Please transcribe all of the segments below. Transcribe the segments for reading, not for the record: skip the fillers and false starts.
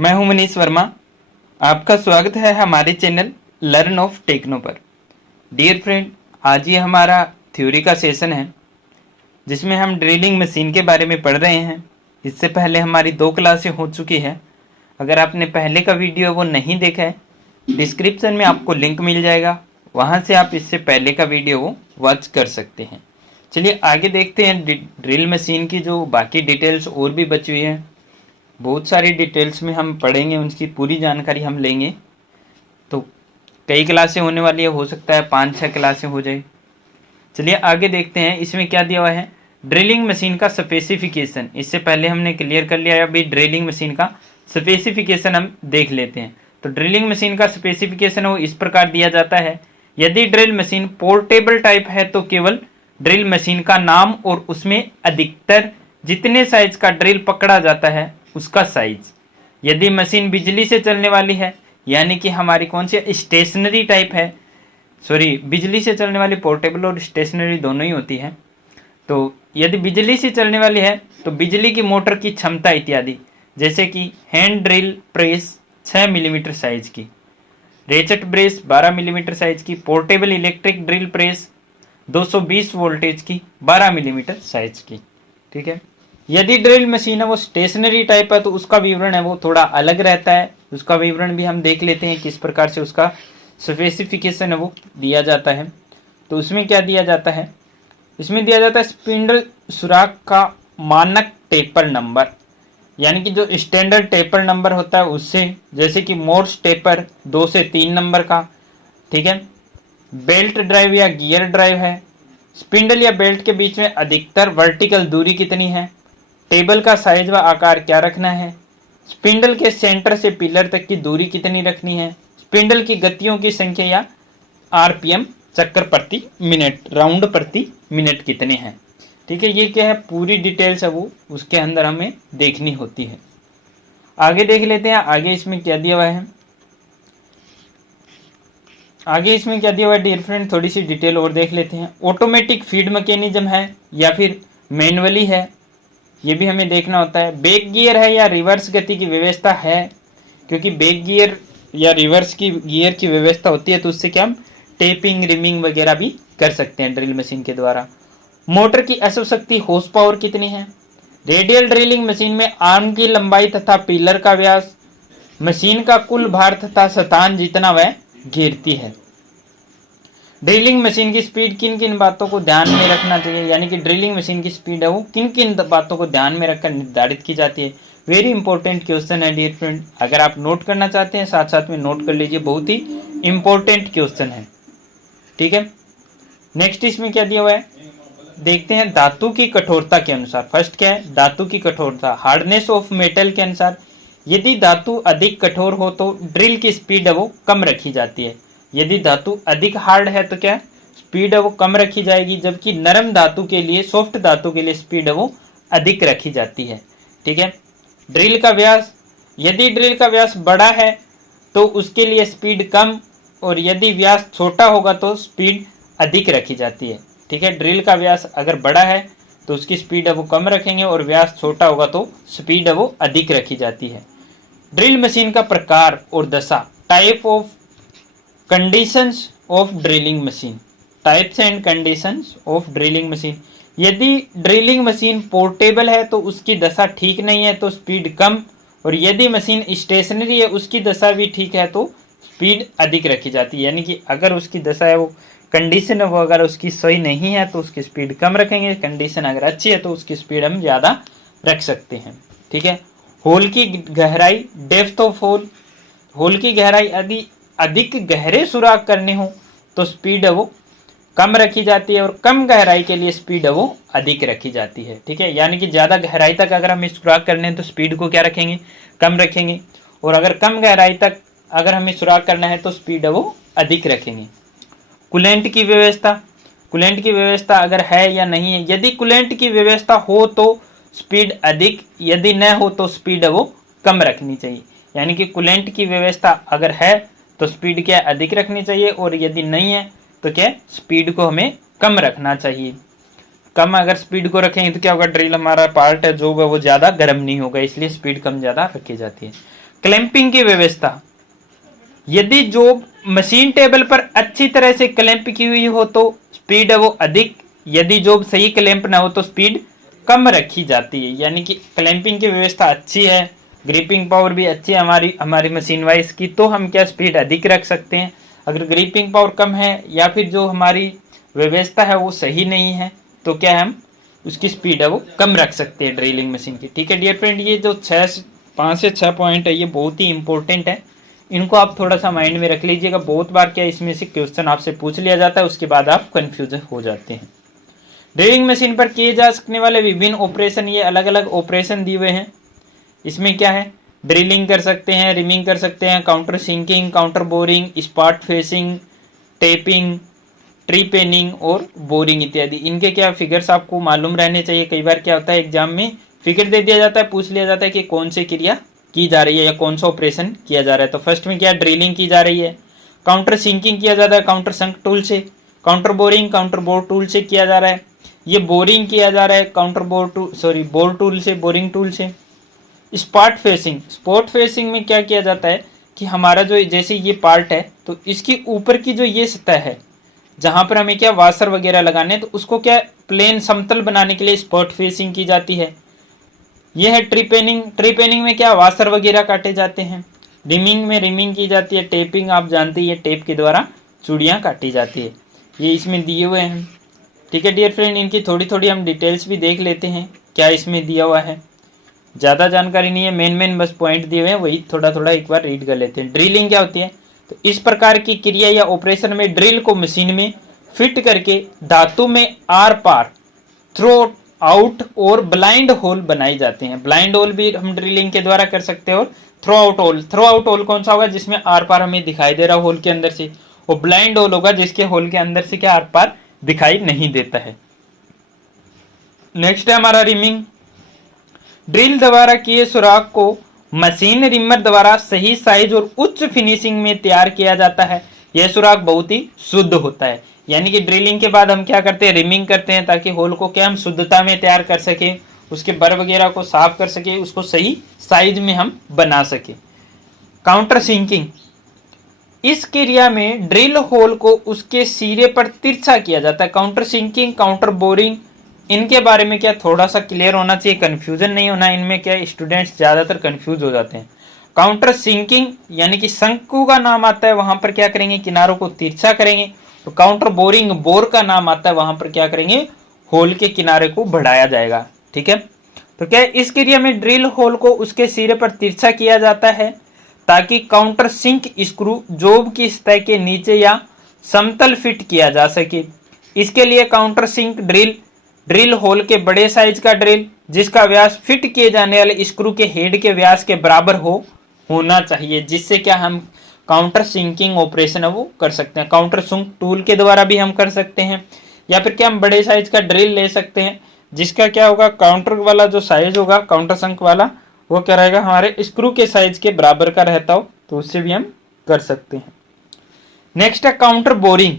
मैं हूं मनीष वर्मा। आपका स्वागत है हमारे चैनल लर्न ऑफ टेक्नो पर। डियर फ्रेंड, आज ये हमारा थ्योरी का सेशन है जिसमें हम ड्रिलिंग मशीन के बारे में पढ़ रहे हैं। इससे पहले हमारी 2 क्लासें हो चुकी है। अगर आपने पहले का वीडियो वो नहीं देखा है, डिस्क्रिप्शन में आपको लिंक मिल जाएगा, वहाँ से आप इससे पहले का वीडियो वो वॉच कर सकते हैं। चलिए आगे देखते हैं ड्रिल मशीन की जो बाकी डिटेल्स और भी बची हुई हैं। बहुत सारी डिटेल्स में हम पढ़ेंगे, उनकी पूरी जानकारी हम लेंगे। तो कई क्लासें होने वाली है, हो सकता है 5-6 क्लासें हो जाए। चलिए आगे देखते हैं इसमें क्या दिया हुआ है। ड्रिलिंग मशीन का स्पेसिफिकेशन, इससे पहले हमने क्लियर कर लिया है। अभी ड्रिलिंग मशीन का स्पेसिफिकेशन हम देख लेते हैं। तो ड्रिलिंग मशीन का स्पेसिफिकेशन वो इस प्रकार दिया जाता है। यदि ड्रिल मशीन पोर्टेबल टाइप है तो केवल ड्रिल मशीन का नाम और उसमें अधिकतर जितने साइज का ड्रिल पकड़ा जाता है उसका साइज। यदि मशीन बिजली से चलने वाली है, यानी कि हमारी कौन सी स्टेशनरी टाइप है, बिजली से चलने वाली पोर्टेबल और स्टेशनरी दोनों ही होती है। तो यदि बिजली से चलने वाली है तो बिजली की मोटर की क्षमता इत्यादि, जैसे कि hand drill press 6 millimetre size की, रेचेट ब्रेस 12 मिलीमीटर साइज की, portable electric drill press 220 voltage की 12 मिलीमीटर साइज की। ठीक है। यदि ड्रिल मशीन है वो स्टेशनरी टाइप है तो उसका विवरण है वो थोड़ा अलग रहता है। उसका विवरण भी हम देख लेते हैं किस प्रकार से उसका स्पेसिफिकेशन है वो दिया जाता है। तो उसमें क्या दिया जाता है, इसमें दिया जाता है स्पिंडल सुराख का मानक टेपर नंबर, यानी कि जो स्टैंडर्ड टेपर नंबर होता है उससे, जैसे कि मोर्स टेपर 2 से 3 नंबर का। ठीक है। बेल्ट ड्राइव या गियर ड्राइव है। स्पिंडल या बेल्ट के बीच में अधिकतर वर्टिकल दूरी कितनी है। टेबल का साइज व आकार क्या रखना है। स्पिंडल के सेंटर से पिलर तक की दूरी कितनी रखनी है। स्पिंडल की गतियों की संख्या या आरपीएम, चक्कर प्रति मिनट, राउंड प्रति मिनट कितने हैं। ठीक है। ये क्या है, पूरी डिटेल्स है वो उसके अंदर हमें देखनी होती है। आगे देख लेते हैं आगे इसमें क्या दिया हुआ है। आगे इसमें क्या दिया हुआ है डियर फ्रेंड, थोड़ी सी डिटेल और देख लेते हैं। ऑटोमेटिक फीड मैकेनिज्म है या फिर मैनुअली है, ये भी हमें देखना होता है। बैक गियर है या रिवर्स गति की व्यवस्था है, क्योंकि बैक गियर या रिवर्स की गियर की व्यवस्था होती है तो उससे क्या हम टेपिंग रिमिंग वगैरह भी कर सकते हैं ड्रिल मशीन के द्वारा। मोटर की अश्व शक्ति हॉर्स पावर कितनी है। रेडियल ड्रिलिंग मशीन में आर्म की लंबाई तथा पिलर का व्यास, मशीन का कुल भार तथा शतान जितना वह घेरती है। ड्रिलिंग मशीन की स्पीड किन किन बातों को ध्यान में रखना चाहिए, यानी कि ड्रिलिंग मशीन की स्पीड है वो किन किन बातों को ध्यान में रखकर निर्धारित की जाती है। वेरी इंपॉर्टेंट क्वेश्चन है डियर फ्रेंड, अगर आप नोट करना चाहते हैं साथ साथ में नोट कर लीजिए, बहुत ही इंपॉर्टेंट क्वेश्चन है। ठीक है। नेक्स्ट इसमें क्या दिया हुआ है देखते हैं। धातु की कठोरता के अनुसार, फर्स्ट क्या है, धातु की कठोरता, हार्डनेस ऑफ मेटल के अनुसार। यदि धातु अधिक कठोर हो तो ड्रिल की स्पीड है वो कम रखी जाती है। यदि धातु अधिक हार्ड है तो क्या स्पीड है वो कम रखी जाएगी, जबकि नरम धातु के लिए, सॉफ्ट धातु के लिए स्पीड है वो अधिक रखी जाती है। ठीक है। ड्रिल का व्यास, यदि ड्रिल का व्यास बड़ा है तो उसके लिए स्पीड कम, और यदि व्यास छोटा होगा तो स्पीड अधिक रखी जाती है। ठीक है। ड्रिल का व्यास अगर बड़ा है तो उसकी स्पीड है वो कम रखेंगे, और व्यास छोटा होगा तो स्पीड है वो अधिक रखी जाती है। ड्रिल मशीन का प्रकार और दशा, type of conditions of drilling machine, types and conditions of drilling machine. यदि ड्रिलिंग मशीन पोर्टेबल है तो उसकी दशा ठीक नहीं है तो स्पीड कम, और यदि मशीन स्टेशनरी है उसकी दशा भी ठीक है तो स्पीड अधिक रखी जाती है। यानी कि अगर उसकी दशा है वो कंडीशन है वो अगर उसकी सही नहीं है तो उसकी स्पीड कम रखेंगे, कंडीशन अगर अच्छी है तो उसकी स्पीड हम ज़्यादा रख सकते हैं। ठीक है। होल की गहराई, डेप्थ ऑफ होल, होल की गहराई यदि अधिक गहरे सुराख करने हो तो स्पीड है वो कम रखी जाती है, और कम गहराई के लिए स्पीड है वो अधिक रखी जाती है। ठीक है। यानी कि ज़्यादा गहराई तक अगर हमें सुराख करने हैं तो स्पीड को क्या रखेंगे, कम रखेंगे, और अगर कम गहराई तक अगर हमें सुराख करना है तो स्पीड है वो अधिक रखेंगे। कूलेंट की व्यवस्था, कूलेंट की व्यवस्था अगर है या नहीं है। यदि कूलेंट की व्यवस्था हो तो स्पीड अधिक, यदि न हो तो स्पीड है वो कम रखनी चाहिए। यानी कि कूलेंट की व्यवस्था अगर है तो स्पीड क्या अधिक रखनी चाहिए, और यदि नहीं है तो क्या स्पीड को हमें कम रखना चाहिए। कम अगर स्पीड को रखेंगे तो क्या होगा, ड्रिल हमारा पार्ट है जो है वो ज़्यादा गर्म नहीं होगा, इसलिए स्पीड कम ज़्यादा रखी जाती है। क्लैंपिंग की व्यवस्था, यदि जॉब मशीन टेबल पर अच्छी तरह से क्लैंप की हुई हो तो स्पीड है वो अधिक, यदि जॉब सही क्लैंप ना हो तो स्पीड कम रखी जाती है। यानी कि क्लैंपिंग की व्यवस्था अच्छी है, ग्रिपिंग पावर भी अच्छी है हमारी मशीन वाइज की, तो हम क्या स्पीड अधिक रख सकते हैं। अगर ग्रिपिंग पावर कम है या फिर जो हमारी व्यवस्था है वो सही नहीं है तो क्या है, हम उसकी स्पीड है वो कम रख सकते हैं ड्रिलिंग मशीन की। ठीक है डियर फ्रेंड, ये जो 5 से 6 पॉइंट है ये बहुत ही इंपॉर्टेंट है, इनको आप थोड़ा सा माइंड में रख लीजिएगा। बहुत बार क्या इसमें से क्वेश्चन आपसे पूछ लिया जाता है, उसके बाद आप कंफ्यूज हो जाते हैं। ड्रिलिंग मशीन पर किए जा सकने वाले विभिन्न ऑपरेशन, ये अलग अलग ऑपरेशन दिए हुए हैं। इसमें क्या है, ड्रिलिंग कर सकते हैं, रिमिंग कर सकते हैं, counter sinking, counter boring, spot facing, tapping, trepanning और बोरिंग इत्यादि। इनके क्या फिगर्स आपको मालूम रहने चाहिए। कई बार क्या होता है एग्जाम में फिगर दे दिया जाता है, पूछ लिया जाता है कि कौन सी क्रिया की जा रही है या कौन सा ऑपरेशन किया जा रहा है। तो फर्स्ट में क्या ड्रिलिंग की जा रही है, काउंटर सिंकिंग किया जाता है काउंटर संक टूल से, counter boring counter bore tool से किया जा रहा है, ये बोरिंग किया जा रहा है काउंटर बोर टूल से, बोरिंग टूल से। स्पॉट फेसिंग में क्या किया जाता है कि हमारा जो जैसे ये पार्ट है तो इसकी ऊपर की जो ये सतह है जहां पर हमें क्या वाशर वगैरह लगाने हैं, तो उसको क्या प्लेन समतल बनाने के लिए स्पॉट फेसिंग की जाती है। यह है ट्री पेनिंग में क्या वाशर वगैरह काटे जाते हैं। रिमिंग में रिमिंग की जाती है, टेपिंग आप जानते हैं टेप के द्वारा चूड़ियाँ काटी जाती है। ये इसमें दिए हुए हैं। ठीक है डियर फ्रेंड, इनकी थोड़ी थोड़ी हम डिटेल्स भी देख लेते हैं क्या इसमें दिया हुआ है। ज़्यादा जानकारी नहीं है, मेन बस पॉइंट दिए हुए हैं, वही थोड़ा थोड़ा एक बार रीड कर लेते हैं। ड्रिलिंग क्या होती है, तो इस प्रकार की क्रिया या ऑपरेशन में ड्रिल को मशीन में फिट करके धातु में आर पार, थ्रो आउट और ब्लाइंड होल बनाए जाते हैं। ब्लाइंड होल भी हम ड्रिलिंग के द्वारा कर सकते हैं और थ्रो आउट होल कौन सा होगा, जिसमें आर पार हमें दिखाई दे रहा होल के अंदर से, और ब्लाइंड होल होगा जिसके होल के अंदर से क्या आर पार दिखाई नहीं देता है। नेक्स्ट है हमारा रिमिंग। ड्रिल द्वारा किए सुराख को मशीन रिमर द्वारा सही साइज और उच्च फिनिशिंग में तैयार किया जाता है। यह सुराख बहुत ही शुद्ध होता है। यानी कि ड्रिलिंग के बाद हम क्या करते हैं, रिमिंग करते हैं ताकि होल को क्या हम शुद्धता में तैयार कर सके, उसके बर वगैरह को साफ कर सके, उसको सही साइज में हम बना सके। काउंटर सिंकिंग, इस क्रिया में ड्रिल होल को उसके सिरे पर तिरछा किया जाता है। काउंटर सिंकिंग, काउंटर बोरिंग, इनके बारे में क्या थोड़ा सा क्लियर होना चाहिए, कंफ्यूजन नहीं होना। इनमें क्या स्टूडेंट्स ज्यादातर कंफ्यूज हो जाते हैं। काउंटर सिंकिंग यानी कि शंकु का नाम आता है, वहां पर क्या करेंगे, किनारों को तिरछा करेंगे। तो काउंटर बोरिंग, बोर का नाम आता है, वहां पर क्या करेंगे, होल के किनारे को बढ़ाया जाएगा। ठीक है, तो क्या इस क्रिया में ड्रिल होल को उसके सिरे पर तिरछा किया जाता है ताकि काउंटर सिंक स्क्रू जॉब की सतह के नीचे या समतल फिट किया जा सके। इसके लिए काउंटर सिंक ड्रिल होल के बड़े साइज का ड्रिल जिसका व्यास फिट किए जाने वाले स्क्रू के हेड के व्यास के बराबर होना चाहिए, जिससे क्या हम काउंटर सिंकिंग ऑपरेशन है वो कर सकते हैं। काउंटर सिंक टूल के द्वारा भी हम कर सकते हैं, या फिर क्या हम बड़े साइज का ड्रिल ले सकते हैं जिसका क्या होगा, काउंटर वाला जो साइज होगा काउंटर सिंक वाला वो क्या रहेगा, हमारे स्क्रू के साइज के बराबर का रहता हो, तो उससे भी हम कर सकते हैं। नेक्स्ट है काउंटर बोरिंग।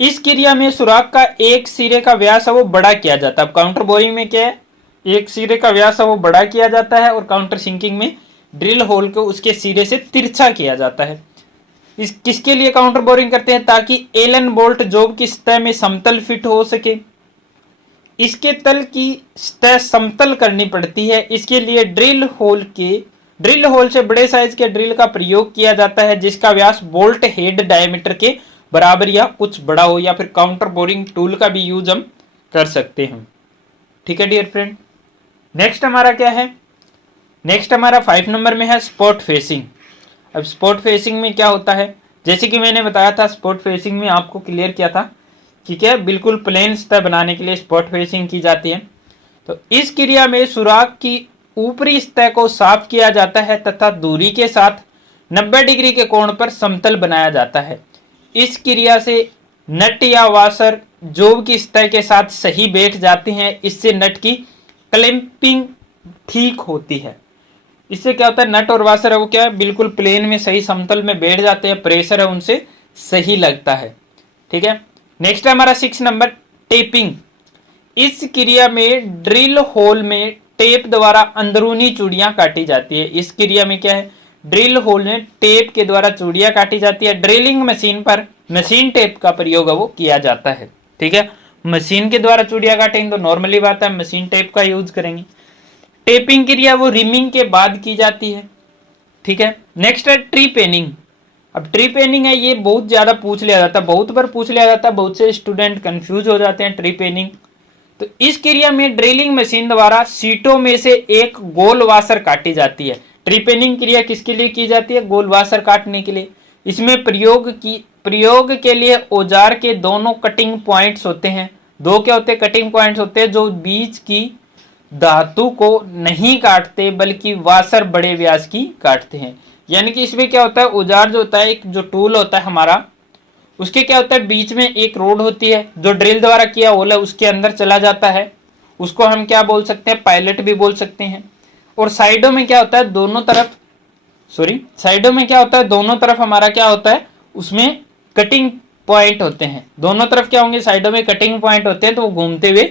इस क्रिया में सुराख का एक सिरे का व्यास है वो बड़ा किया जाता है। अब काउंटर बोरिंग में क्या है, एक सिरे का व्यास है वो बड़ा किया जाता है, और काउंटर सिंकिंग में ड्रिल होल को उसके सिरे से तिरछा किया जाता है। इस किसके लिए काउंटर बोरिंग करते हैं, ताकि एलन बोल्ट जॉब की सतह में समतल फिट हो सके। इसके तल की सतह समतल करनी पड़ती है, इसके लिए ड्रिल होल से बड़े साइज के ड्रिल का प्रयोग किया जाता है जिसका व्यास बोल्ट हेड डायमीटर के बराबर या कुछ बड़ा हो, या फिर काउंटर बोरिंग टूल का भी यूज हम कर सकते हैं। ठीक है डियर फ्रेंड, नेक्स्ट हमारा क्या है, नेक्स्ट हमारा 5 नंबर में है स्पॉट फेसिंग। अब स्पॉट फेसिंग में क्या होता है, जैसे कि मैंने बताया था स्पॉट फेसिंग में आपको क्लियर किया था कि क्या बिल्कुल प्लेन सतह बनाने के लिए स्पॉट फेसिंग की जाती है। तो इस क्रिया में सुराख की ऊपरी सतह को साफ किया जाता है तथा दूरी के साथ 90 डिग्री के कोण पर समतल बनाया जाता है। इस क्रिया से नट या वाशर जॉब की सतह के साथ सही बैठ जाते हैं, इससे नट की क्लैंपिंग ठीक होती है। इससे क्या होता है, नट और वाशर है वो क्या है बिल्कुल प्लेन में सही समतल में बैठ जाते हैं, प्रेशर है उनसे सही लगता है। ठीक है, नेक्स्ट है हमारा 6 नंबर टेपिंग। इस क्रिया में ड्रिल होल में टेप द्वारा अंदरूनी चूड़ियां काटी जाती है। इस क्रिया में क्या है, ड्रिल होल में टेप के द्वारा चूड़ियां काटी जाती है। ड्रिलिंग मशीन पर मशीन टेप का प्रयोग वो किया जाता है। ठीक है, मशीन के द्वारा चूड़ियां काटेंगे तो नॉर्मली बात है मशीन टेप का यूज करेंगे। टेपिंग क्रिया वो रिमिंग के बाद की जाती है। ठीक है, नेक्स्ट है ट्री पेनिंग। अब ट्री पेनिंग है, ये बहुत ज्यादा पूछ लिया जाता है, बहुत बार पूछ लिया जाता है, बहुत से स्टूडेंट कंफ्यूज हो जाते हैं ट्री पेनिंग। तो इस क्रिया में ड्रिलिंग मशीन द्वारा सीटों में से एक गोल वासर काटी जाती है। ट्री पेनिंग क्रिया किसके लिए की जाती है? गोल वासर काटने के लिए। इसमें प्रयोग के लिए औजार के दोनों कटिंग पॉइंट्स होते हैं। दो क्या होते हैं? कटिंग पॉइंट्स होते हैं, जो बीच की धातु को नहीं काटते बल्कि वासर बड़े व्यास की काटते हैं। यानी कि इसमें क्या होता है, औजार जो होता है, एक जो टूल होता है हमारा, उसके क्या होता है, बीच में एक रोड होती है, जो ड्रिल द्वारा किया होल है उसके अंदर चला जाता है। उसको हम क्या बोल सकते हैं? पायलट भी बोल सकते हैं। और साइडों में क्या होता है, दोनों तरफ हमारा क्या होता है, उसमें कटिंग पॉइंट होते हैं। दोनों तरफ क्या होंगे? साइडों में कटिंग पॉइंट होते हैं, तो वो घूमते हुए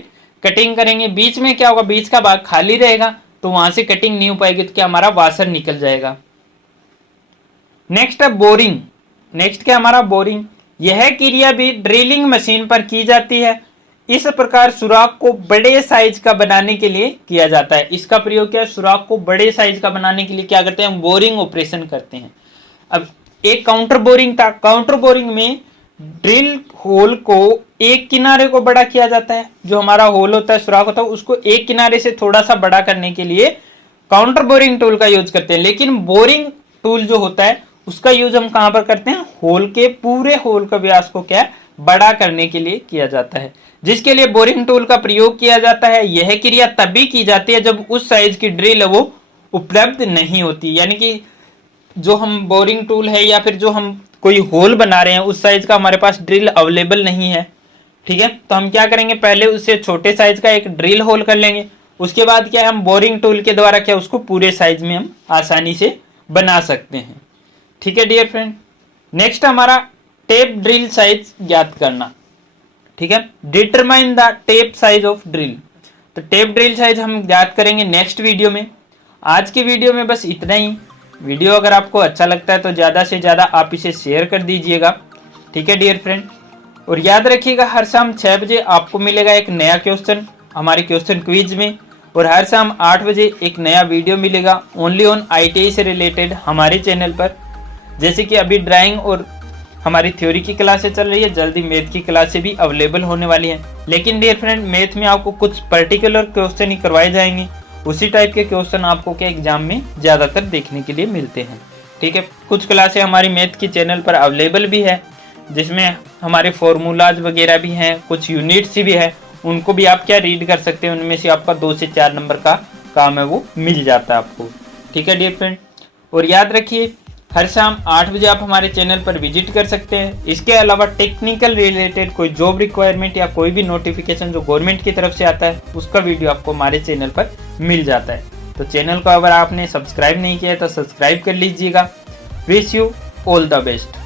कटिंग करेंगे। बीच में क्या होगा? बीच का भाग खाली रहेगा, तो वहां से कटिंग नहीं हो पाएगी, तो क्या हमारा वासर निकल जाएगा। नेक्स्ट है बोरिंग। नेक्स्ट क्या हमारा? बोरिंग। यह क्रिया भी ड्रिलिंग मशीन पर की जाती है। इस प्रकार सुराख को बड़े साइज का बनाने के लिए किया जाता है। इसका प्रयोग क्या है? सुराख को बड़े साइज का बनाने के लिए क्या करते हैं? बोरिंग ऑपरेशन करते हैं। अब एक काउंटर बोरिंग था। काउंटर बोरिंग में ड्रिल होल को एक किनारे को बड़ा किया जाता है। जो हमारा होल होता है, सुराख होता है, उसको एक किनारे से थोड़ा सा बड़ा करने के लिए काउंटर बोरिंग टूल का यूज करते हैं। लेकिन बोरिंग टूल जो होता है उसका यूज हम कहां पर करते हैं? होल के पूरे होल का व्यास को क्या बड़ा करने के लिए किया जाता है, जिसके लिए बोरिंग टूल का प्रयोग किया जाता है। यह क्रिया तभी की जाती है जब उस साइज की ड्रिल है वो उपलब्ध नहीं होती। यानी कि जो हम बोरिंग टूल है या फिर जो हम कोई होल बना रहे हैं, उस साइज का हमारे पास ड्रिल अवेलेबल नहीं है। ठीक है, तो हम क्या करेंगे? पहले उससे छोटे साइज का एक ड्रिल होल कर लेंगे। उसके बाद क्या है, हम बोरिंग टूल के द्वारा क्या उसको पूरे साइज में हम आसानी से बना सकते हैं। ठीक है डियर फ्रेंड, नेक्स्ट हमारा टेप ड्रिल साइज ज्ञात करना। ठीक है, determine the tape size of drill. तो टेप ड्रिल साइज हम ज्ञात करेंगे नेक्स्ट वीडियो में। आज की वीडियो में बस इतना ही। वीडियो अगर आपको अच्छा लगता है तो ज़्यादा से ज़्यादा आप इसे शेयर कर दीजिएगा। ठीक है डियर फ्रेंड, और याद रखिएगा हर शाम 6 बजे आपको मिलेगा एक नया क्वेश्चन हमारे क्वेश्चन क्विज में, और हर शाम 8 बजे एक नया वीडियो मिलेगा ओनली ऑन ITI से रिलेटेड हमारे चैनल पर। जैसे कि अभी ड्राइंग और हमारी थ्योरी की क्लासें चल रही है, जल्दी मैथ की क्लासें भी अवेलेबल होने वाली हैं। लेकिन डियर फ्रेंड, मैथ में आपको कुछ पर्टिकुलर क्वेश्चन ही करवाए जाएंगे, उसी टाइप के क्वेश्चन आपको क्या एग्जाम में ज़्यादातर देखने के लिए मिलते हैं। ठीक है, कुछ क्लासें हमारी मैथ की चैनल पर अवेलेबल भी है, जिसमें हमारे फॉर्मूलाज वगैरह भी हैं, कुछ यूनिट्स भी है, उनको भी आप क्या रीड कर सकते हैं। उनमें से आपका 2 से 4 नंबर का काम है वो मिल जाता है आपको। ठीक है डियर फ्रेंड, और याद रखिए हर शाम 8 बजे आप हमारे चैनल पर विजिट कर सकते हैं। इसके अलावा टेक्निकल रिलेटेड कोई जॉब रिक्वायरमेंट या कोई भी नोटिफिकेशन जो गवर्नमेंट की तरफ से आता है, उसका वीडियो आपको हमारे चैनल पर मिल जाता है। तो चैनल को अगर आपने सब्सक्राइब नहीं किया है तो सब्सक्राइब कर लीजिएगा। Wish you all the best.